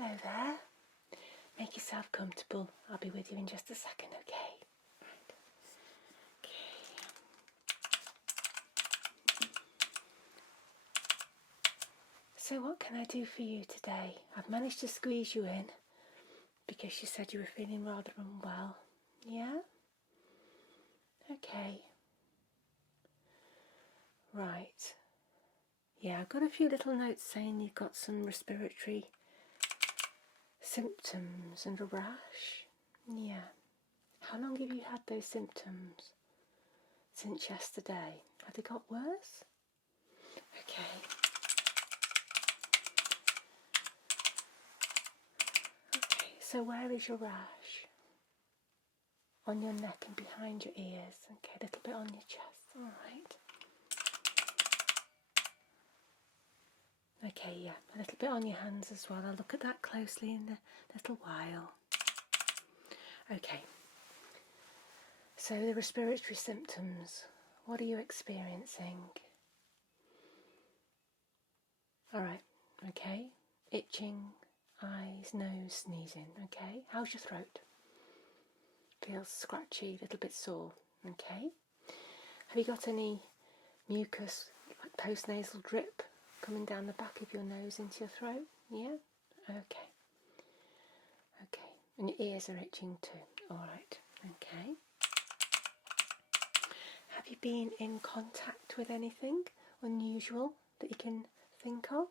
Hello there. Make yourself comfortable. I'll be with you in just a second, okay? So what can I do for you today? I've managed to squeeze you in because you said you were feeling rather unwell. Yeah? Okay. Right. Yeah, I've got a few little notes saying you've got some respiratory symptoms and a rash. Yeah. How long have you had those symptoms? Since yesterday. Have they got worse? Okay. Okay, so where is your rash? On your neck and behind your ears. Okay, a little bit on your chest. Alright. Okay, yeah, a little bit on your hands as well. I'll look at that closely in a little while. Okay. So the respiratory symptoms, what are you experiencing? Alright, okay. Itching, eyes, nose, sneezing, okay. How's your throat? Feels scratchy, a little bit sore, okay. Have you got any mucus, like postnasal drip, coming down the back of your nose into your throat? Yeah? Okay. Okay. And your ears are itching too. Alright, okay. Have you been in contact with anything unusual that you can think of?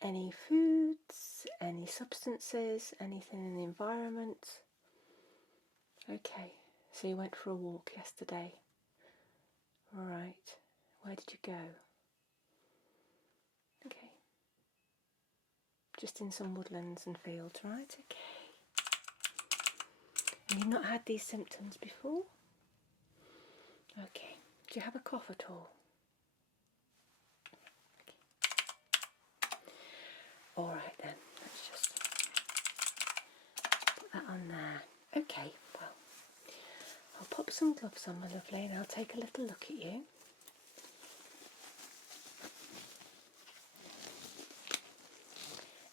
Any foods, any substances, anything in the environment? Okay, so you went for a walk yesterday. Right, where did you go? Okay, just in some woodlands and fields, right? Okay. And you've not had these symptoms before? Okay, do you have a cough at all? Alright then, let's just put that on there. Okay, well, I'll pop some gloves on, my lovely, and I'll take a little look at you.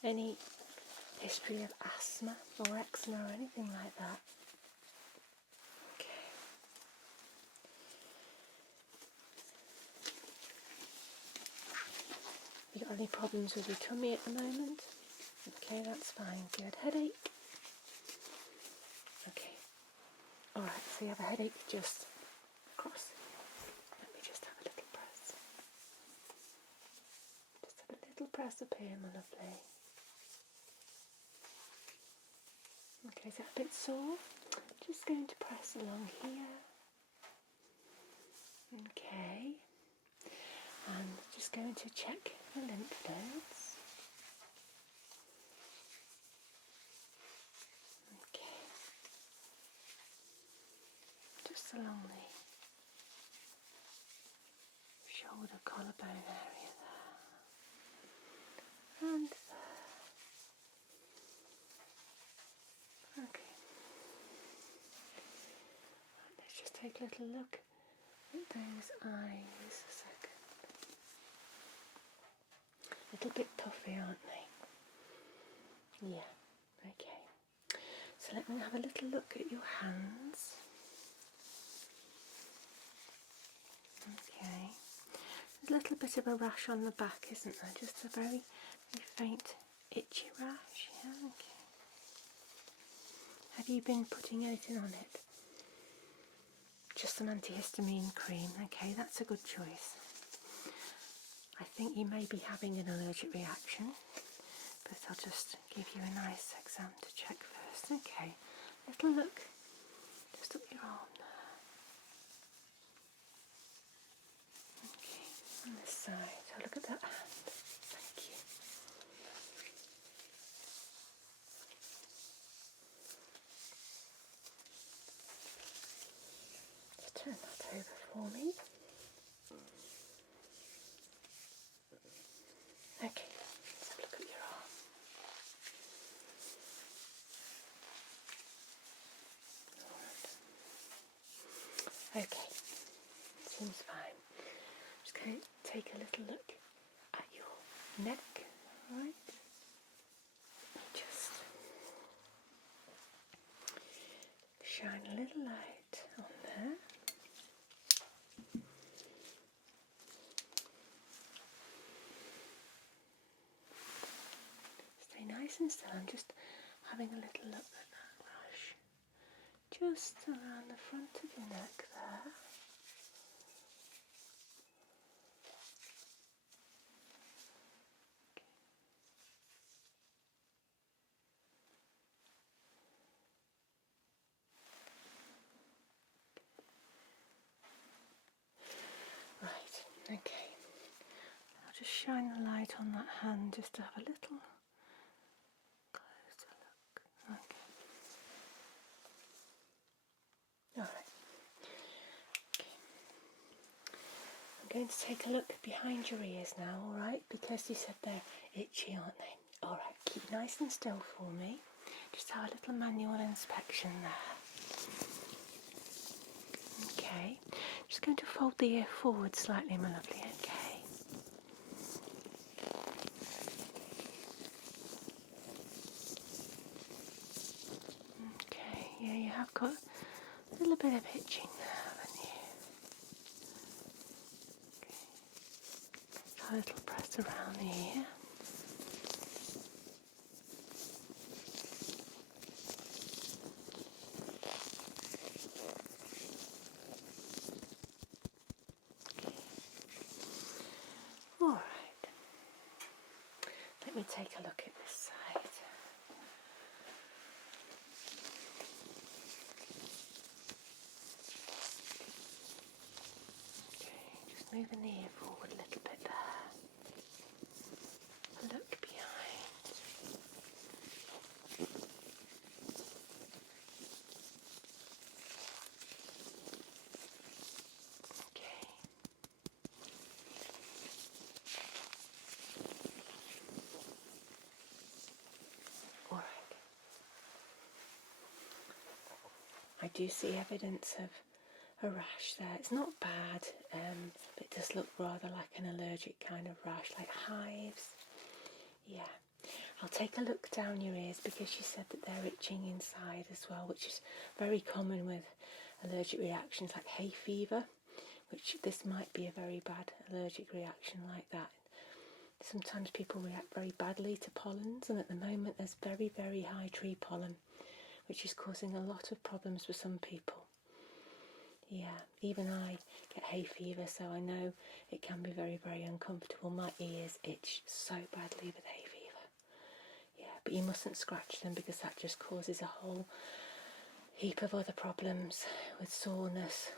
Any history of asthma or eczema or anything like that? Okay. You got any problems with your tummy at the moment? Okay, that's fine. Good. Headache? Okay. Alright, so you have a headache just across. Let me just have a little press. Just have a little press up here, my lovely. Okay, is that a bit sore? Just going to press along here. Okay. And just going to check the lymph nodes. Okay. Just along the shoulder collarbone area there. And there. Okay. Right, let's just take a little look at those eyes a second. A little bit puffy, aren't they? Yeah, okay. So let me have a little look at your hands. Okay. There's a little bit of a rash on the back, isn't there? Just a very, very faint itchy rash. Yeah, okay. Have you been putting anything on it? Just some antihistamine cream. Okay, that's a good choice. I think you may be having an allergic reaction, but I'll just give you a nice exam to check first. Okay, little look just up your arm there. Okay, on this side, have a look at that hand. Thank you. Just turn that over for me. Okay, let's have a look at your arm. Alright. Okay, seems fine. I'm just going to take a little look at your neck, alright? shine a little light on there. Stay nice and still. I'm just having a little look at that brush. Just around the front of your neck there. Right, okay. I'll just shine the light on that hand just to have a little closer look. Okay. Alright. Okay. I'm going to take a look behind your ears now, alright? Because you said they're itchy, aren't they? Alright, keep nice and still for me. Just have a little manual inspection there. Okay. Just going to fold the ear forward slightly, my lovely, okay? Okay, yeah, you have got a little bit of itching there, haven't you? Okay. A little press around the ear. Alright, let me take a look at this side. Okay, just moving the ear forward a little bit there. A look behind. Okay. Alright. I do see evidence of a rash there. It's not bad, but it does look rather like an allergic kind of rash, like hives. Yeah. I'll take a look down your ears because she said that they're itching inside as well, which is very common with allergic reactions like hay fever, which this might be a very bad allergic reaction like that. Sometimes people react very badly to pollens, and at the moment there's very, very high tree pollen, which is causing a lot of problems for some people. Yeah, even I get hay fever, so I know it can be very, very uncomfortable. My ears itch so badly with hay fever. Yeah, but you mustn't scratch them because that just causes a whole heap of other problems with soreness,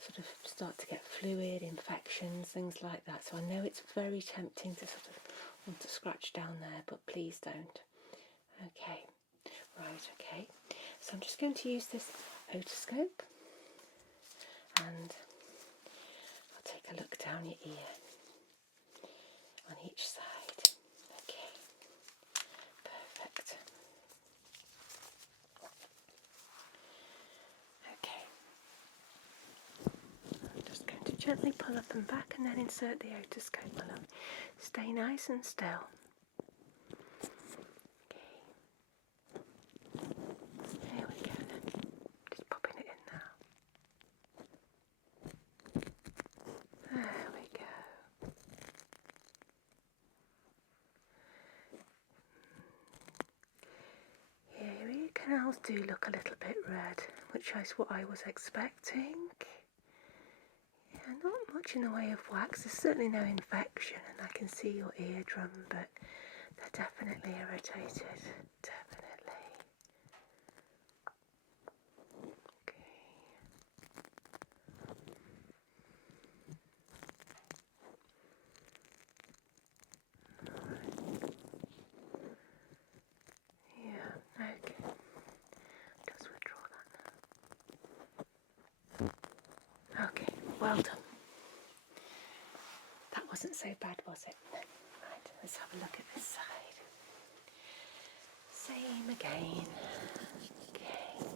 sort of start to get fluid, infections, things like that. So I know it's very tempting to sort of want to scratch down there, but please don't. Okay, right, okay. So I'm just going to use this otoscope. And I'll take a look down your ear on each side. Okay, perfect. Okay, I'm just going to gently pull up and back and then insert the otoscope, my love. Stay nice and still. Okay, here we go then. Just popping it in now. There we go. Yeah, your ear canals do look a little bit red, which is what I was expecting. Yeah, not much in the way of wax. There's certainly no infection, and I can see your eardrum, but they're definitely irritated. Definitely. Okay. Yeah, okay. Just withdraw that now. Okay, well done. That wasn't so bad, was it? Right, let's have a look at this side. Same again. Okay.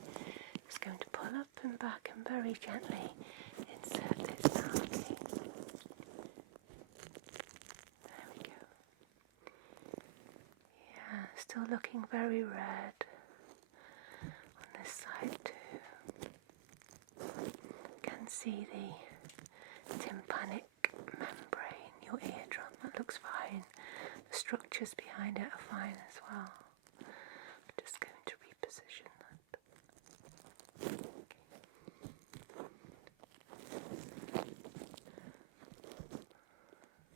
Just going to pull up and back and very gently insert this now. Okay. There we go. Yeah, still looking very red on this side too. see the tympanic membrane, your eardrum. That looks fine. The structures behind it are fine as well. I'm just going to reposition that.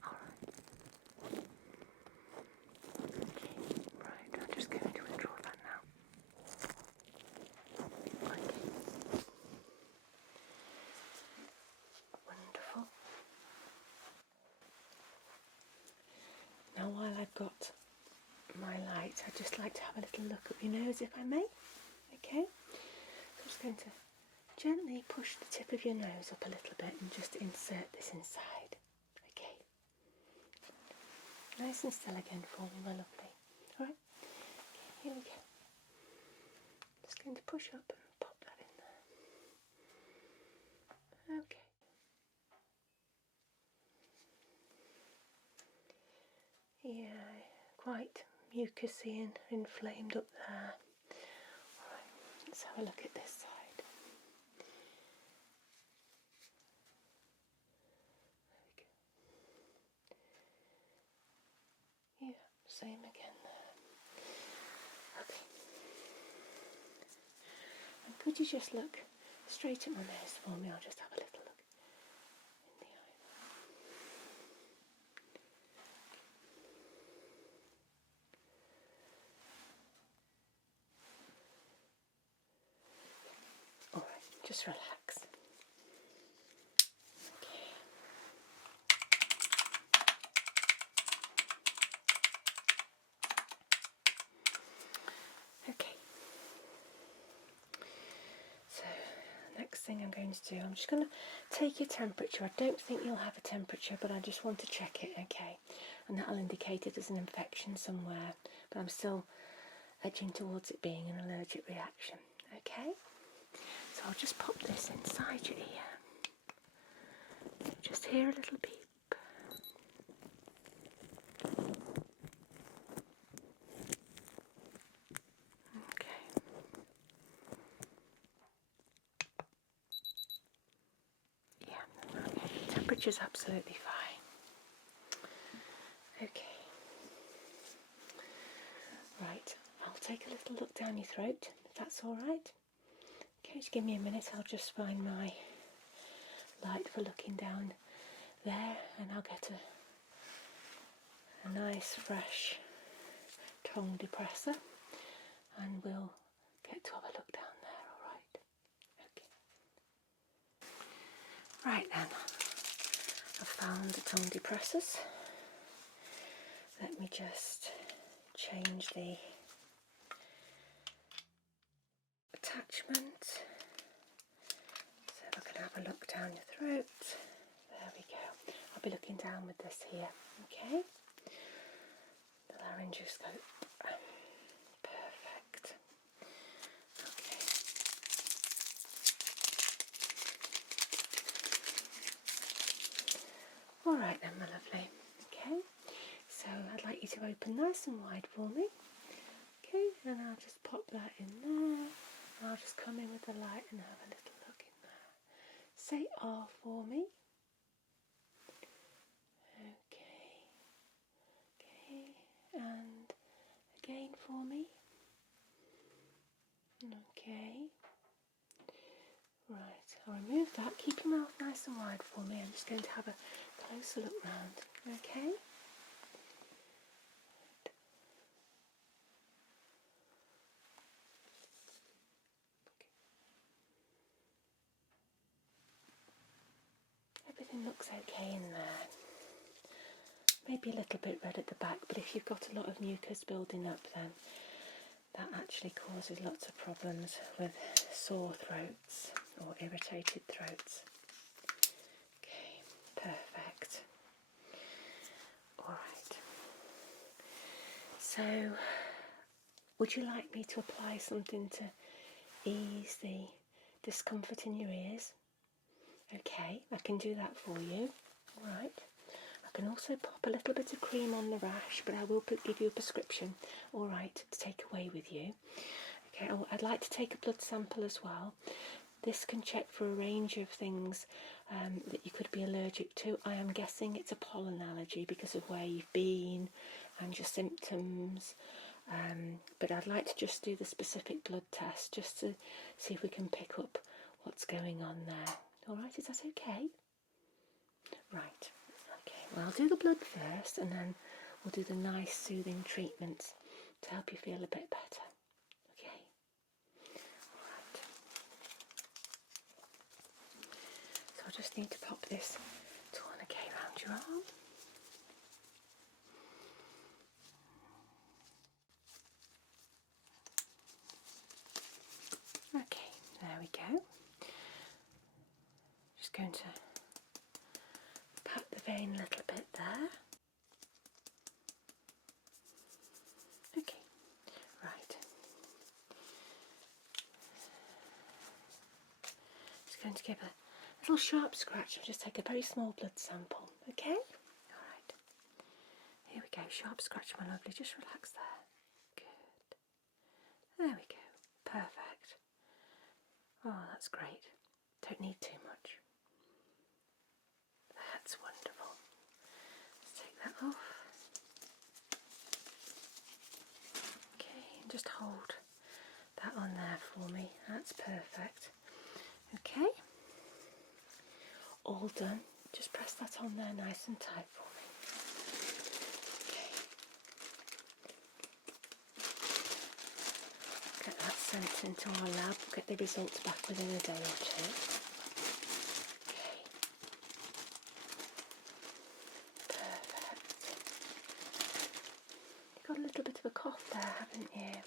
Alright. Okay, right, I'm just going to withdraw that now. Okay. Wonderful. Now while I've got my light, I'd just like to have a little look at your nose if I may. Okay? So I'm just going to gently push the tip of your nose up a little bit and just insert this inside. Okay? Nice and still again for me, my lovely. Alright? Okay, here we go. Just going to push up and pop that in there. Okay. Yeah, quite mucousy and inflamed up there. Alright, let's have a look at this side. There we go. Yeah, same again there. Okay. And could you just look straight at my nose for me? I'll just have a little look in the eye. Alright, just relax. Okay. So, next thing I'm going to do, I'm just going to take your temperature. I don't think you'll have a temperature, but I just want to check it, okay? And that'll indicate if there's an infection somewhere, but I'm still edging towards it being an allergic reaction, okay? So I'll just pop this inside your ear. Just hear a little beep. Okay. Yeah, okay. Temperature's absolutely fine. Okay. Right, I'll take a little look down your throat, if that's alright. Okay, just give me a minute, I'll just find my light for looking down there, and I'll get a nice fresh tongue depressor, and we'll get to have a look down there, alright? Okay. Right then, I've found the tongue depressors. Let me just change the attachment so I can have a look down your throat. There we go. I'll be looking down with this here, okay? The laryngoscope. Perfect. Okay. Alright then, my lovely. Okay, so I'd like you to open nice and wide for me. Okay, and I'll just pop that in there. I'll just come in with the light and have a little look in there. Say R for me. Okay. Okay, and again for me. Okay. Right, I'll remove that. Keep your mouth nice and wide for me. I'm just going to have a closer look round. Okay. Everything looks okay in there. Maybe a little bit red at the back, but if you've got a lot of mucus building up, then that actually causes lots of problems with sore throats or irritated throats. Okay, perfect. Alright. So, would you like me to apply something to ease the discomfort in your ears? Okay, I can do that for you. Alright. I can also pop a little bit of cream on the rash, but I will give you a prescription, alright, to take away with you. Okay, I'd like to take a blood sample as well. This can check for a range of things that you could be allergic to. I am guessing it's a pollen allergy because of where you've been and your symptoms. But I'd like to just do the specific blood test just to see if we can pick up what's going on there. Alright, is that okay? Right, okay, well I'll do the blood first and then we'll do the nice soothing treatments to help you feel a bit better. Okay, alright. So I just need to pop this tourniquet around your arm. Okay, there we go. Just going to pat the vein a little bit there. Okay, right. Just going to give a little sharp scratch. I'll just take a very small blood sample. Okay? Alright. Here we go. Sharp scratch, my lovely. Just relax there. Good. There we go. Perfect. Oh, that's great. Don't need too much. That's wonderful. Let's take that off. Okay, and just hold that on there for me. That's perfect. Okay. All done. Just press that on there nice and tight for me. Okay. Get that sent into our lab. We'll get the results back within a day or two. Okay. Perfect. You've got a little bit of a cough there, haven't you?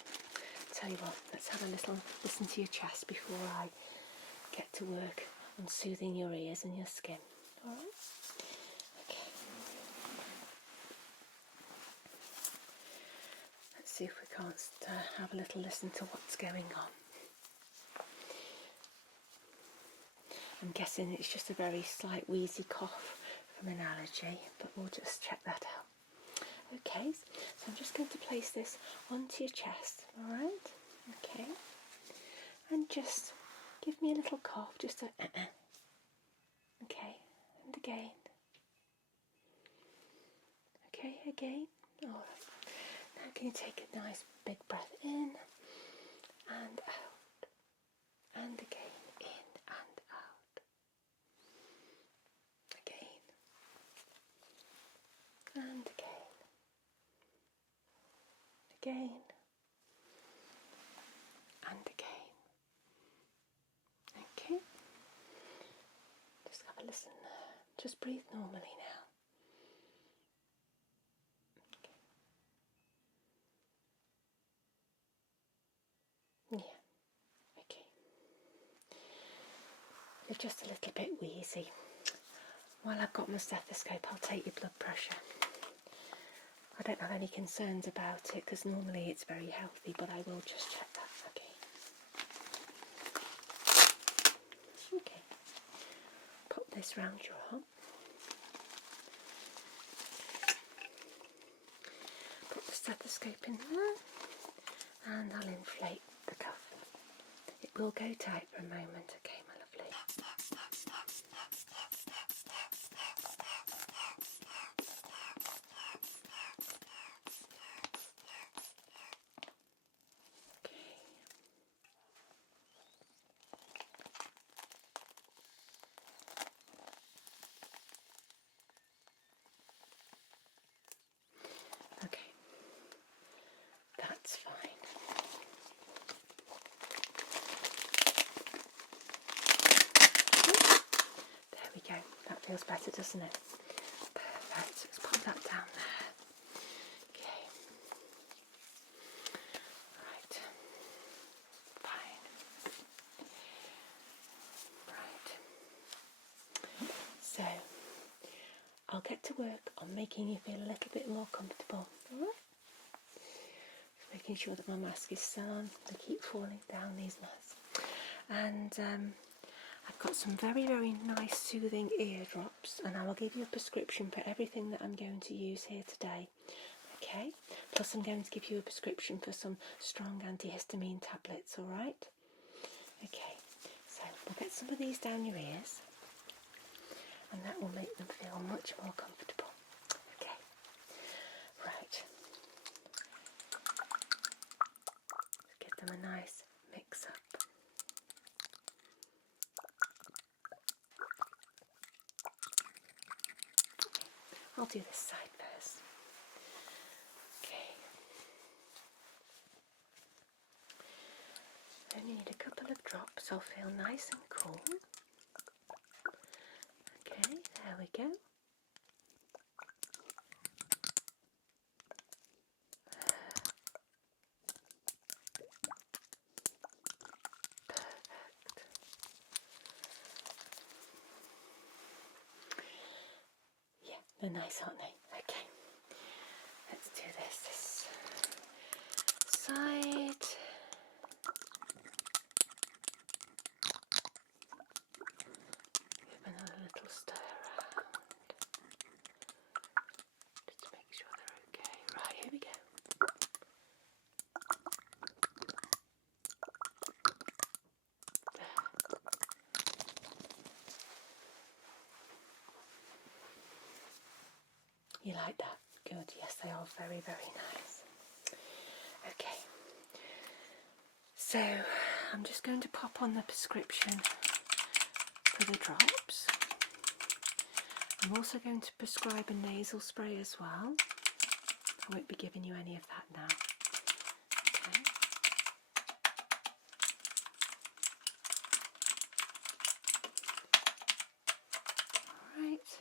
Tell you what, let's have a little listen to your chest before I get to work on soothing your ears and your skin. Alright? Okay. Let's see if we can't have a little listen to what's going on. I'm guessing it's just a very slight wheezy cough from an allergy, but we'll just check that out. Okay, so I'm just going to place this onto your chest, alright? Okay. And just give me a little cough, just a Okay, and again. Okay, again. Alright. Now can you take a nice big breath in and out. And again, in and out. Again. And again. Again. And again. Okay. Just have a listen there. Just breathe normally now. Okay. Yeah. Okay. You're just a little bit wheezy. While I've got my stethoscope, I'll take your blood pressure. I don't have any concerns about it because normally it's very healthy, but I will just check that. Okay. Okay. Pop this round your arm. Put the stethoscope in there, and I'll inflate the cuff. It will go tight for a moment, okay, my lovely? Okay, that's fine. There we go. That feels better, doesn't it? Perfect. Let's pop that down there. Okay. Right. Fine. Right. So, I'll get to work on making you feel a little bit more comfortable. Alright? Just making sure that my mask is still on. They keep falling down, these masks. And I've got some very, very nice soothing ear drops, and I will give you a prescription for everything that I'm going to use here today. Okay? Plus I'm going to give you a prescription for some strong antihistamine tablets, alright? Okay, so We'll get some of these down your ears, and that will make them feel much more comfortable. Okay, right. Give them a nice mix up. I'll do this side first. Okay. Only need a couple of drops. I'll feel nice and cool. Okay, there we go. Yeah, they're nice, aren't they? Okay, let's do this side. Give another little stir around. Just to make sure they're okay. Right, here we go. You like that? Good, yes, they are very, very nice. Okay, so I'm just going to pop on the prescription for the drops. I'm also going to prescribe a nasal spray as well. I won't be giving you any of that now. Okay. Alright.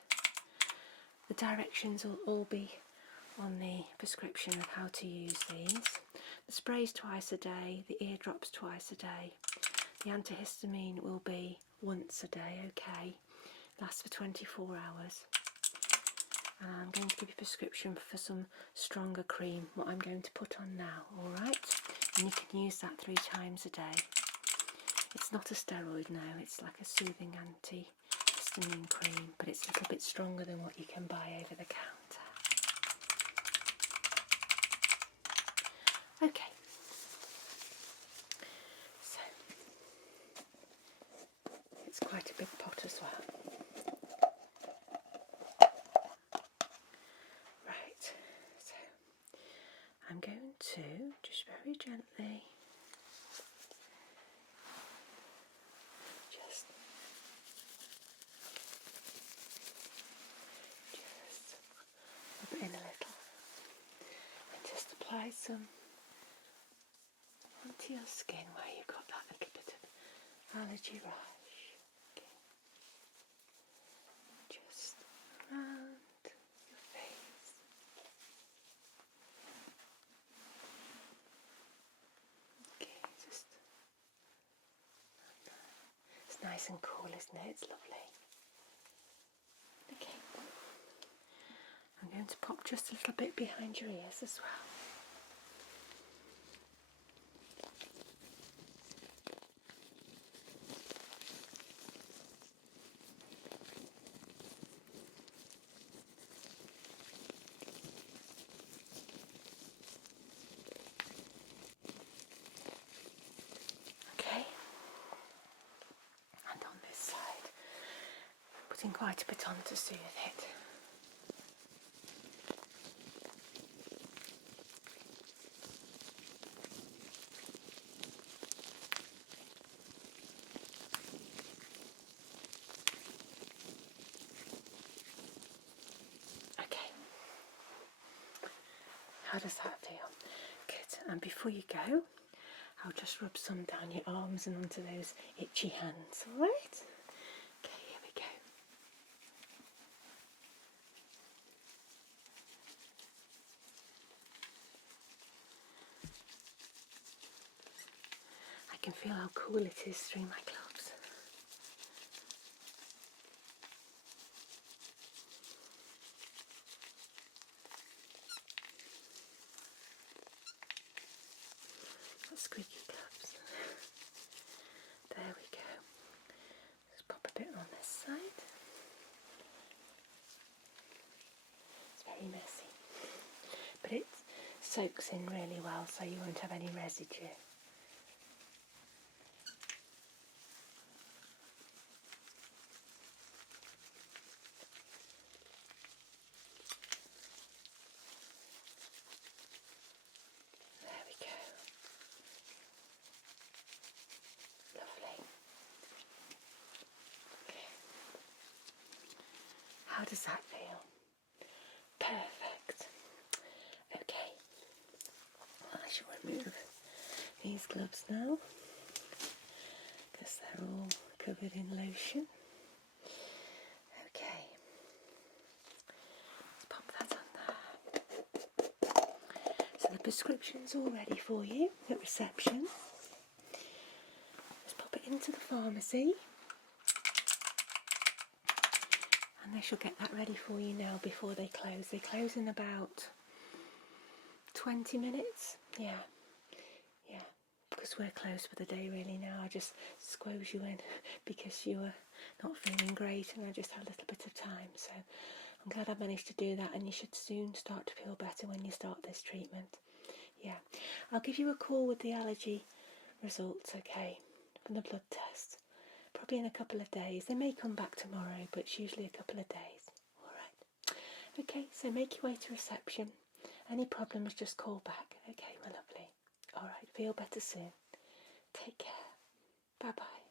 The directions will all be on the prescription of how to use these. The sprays twice a day, the ear drops twice a day. The antihistamine will be once a day, okay? Lasts for 24 hours. And I'm going to give you a prescription for some stronger cream, what I'm going to put on now, alright? And you can use that 3 times a day. It's not a steroid now, it's like a soothing antihistamine cream, but it's a little bit stronger than what you can buy over the counter. Okay. So, it's quite a big pot as well. Right, so I'm going to just very gently just rub it in a little and just apply some onto your skin where you've got that little bit of allergy rash. Okay. Just around your face. Okay, just it's nice and cool, isn't it? It's lovely. Okay. I'm going to pop just a little bit behind your ears as well. Okay. And on this side, putting quite a bit on to soothe it. How does that feel? Good. And before you go, I'll just rub some down your arms and onto those itchy hands, alright? Okay, here we go. I can feel how cool it is through my gloves. Got squeaky gloves. There we go. Just pop a bit on this side. It's very messy, but it soaks in really well, so you won't have any residue. How does that feel? Perfect. Okay, I shall remove these gloves now because they're all covered in lotion. Okay, let's pop that on there. So the prescription's all ready for you at reception. Let's pop it into the pharmacy. And they shall get that ready for you now before they close. They close in about 20 minutes. Yeah, because we're closed for the day really now. I just squoze you in because you were not feeling great and I just had a little bit of time. So I'm glad I managed to do that, and you should soon start to feel better when you start this treatment. Yeah, I'll give you a call with the allergy results, okay, from the blood test. Probably in a couple of days. They may come back tomorrow, but it's usually a couple of days. Alright. Okay, so make your way to reception. Any problems, just call back. Okay, my lovely. Alright, feel better soon. Take care. Bye bye.